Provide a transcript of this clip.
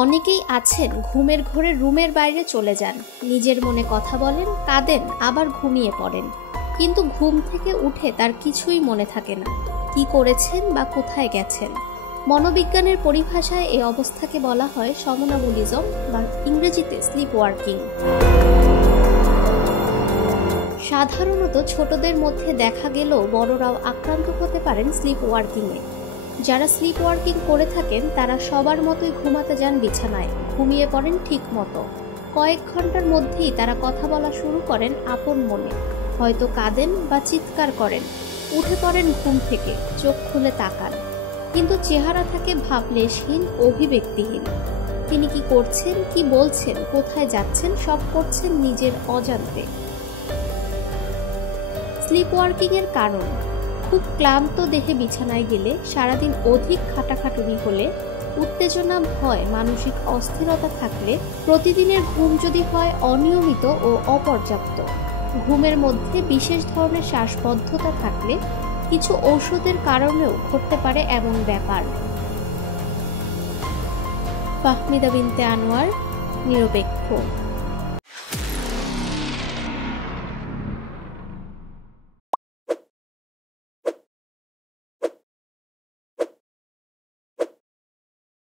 অনেকেই আছেন ঘুমের ঘোরে রুমের বাইরে চলে যান, নিজের মনে কথা বলেন, কাঁদেন, আবার ঘুমিয়ে পড়েন। কিন্তু ঘুম থেকে উঠে তার কিছুই মনে থাকে না, কি করেছেন বা কোথায় গেছেন। মনোবিজ্ঞানের পরিভাষায় এই অবস্থাকে বলা হয় সমনাবুলিজম বা ইংরেজিতে স্লিপ ওয়ার্কিং। সাধারণত ছোটদের মধ্যে দেখা গেলেও বড়রাও আক্রান্ত হতে পারেন স্লিপ ওয়ার্কিংয়ে। যারা স্লিপ ওয়ার্কিং করে থাকেন তারা সবার মতোই ঘুমাতে যান বিছানায়, ঘুমিয়ে পড়েন ঠিক মতো। কয়েক ঘন্টার মধ্যেই তারা কথা বলা শুরু করেন আপন মনে, হয়তো কাঁদেন বা চিৎকার করেন, উঠে পড়েন ঘুম থেকে, চোখ খুলে তাকান, কিন্তু চেহারা থাকে ভাবলেশহীন, অভিব্যক্তিহীন। তিনি কি করছেন, কি বলছেন, কোথায় যাচ্ছেন সব করছেন নিজের অজান্তে। স্লিপ ওয়ার্কিং এর কারণ: খুব ক্লান্ত দেহে বিছানায় গেলে, সারাদিন অধিক খাটাখাটুনি হলে, উত্তেজনা, ভয়, মানসিক অস্থিরতা থাকলে, প্রতিদিনের ঘুম যদি হয় অনিয়মিত ও অপর্যাপ্ত, ঘুমের মধ্যে বিশেষ ধরনের শ্বাসবদ্ধতা থাকলে, কিছু ঔষধের কারণেও ঘটতে পারে এমন ব্যাপার। ফাহমিদা বিনতে আনোয়ার, নিরপেক্ষ।